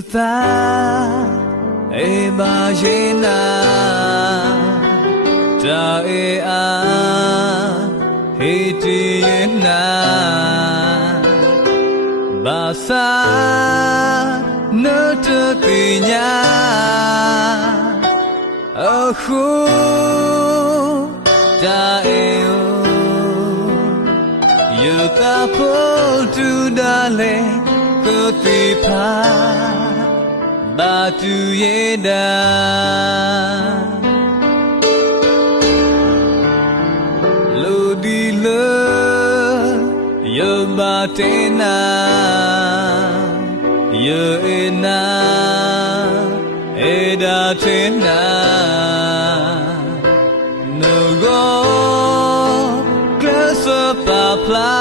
ta e ba jena ta e a he ti na ba sa no to ti nya a khu ta e you ta po tu da le ko ti pha ba tu ye da lo di lo yo ba te na yo e na e da te na no go close up a pla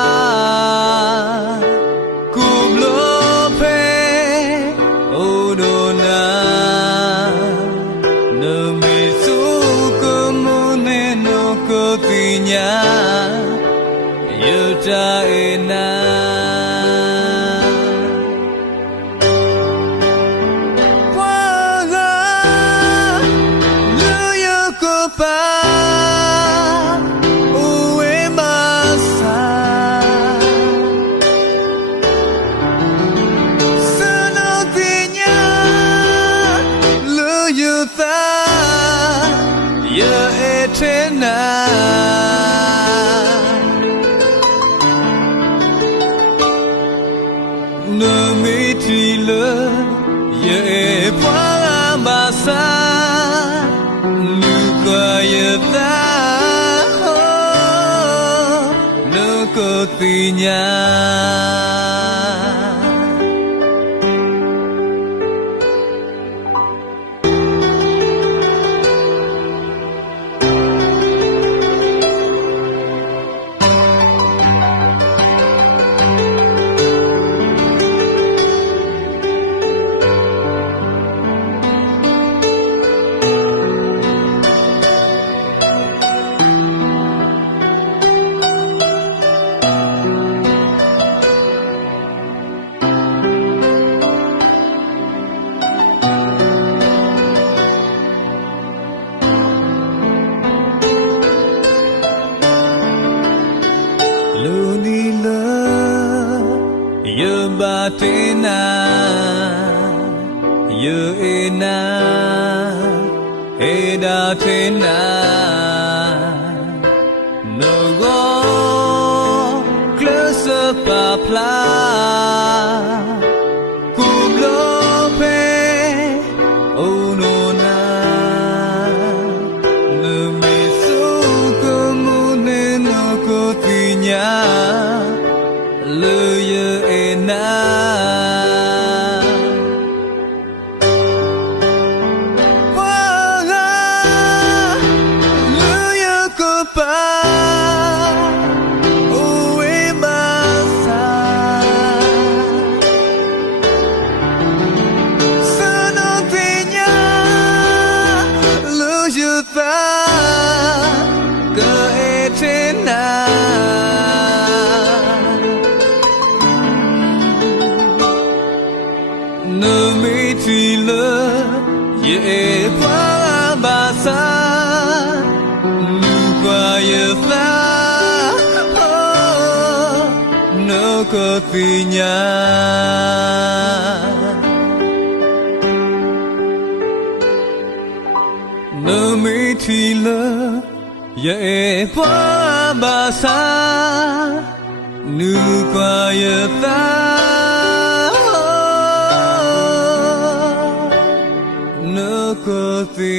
no me ti le ye pa ba sa nu kwa ye ta no ko ti nya Batina you ina eda tina no go close up a pla kublo pe oh no na no me so como ne no cotinya lo ye ina no me ti le ye pa ba sa nu kwa ye fa no ko ti nya no me ti le ye pa ba sa nu kwa ye fa no ko ti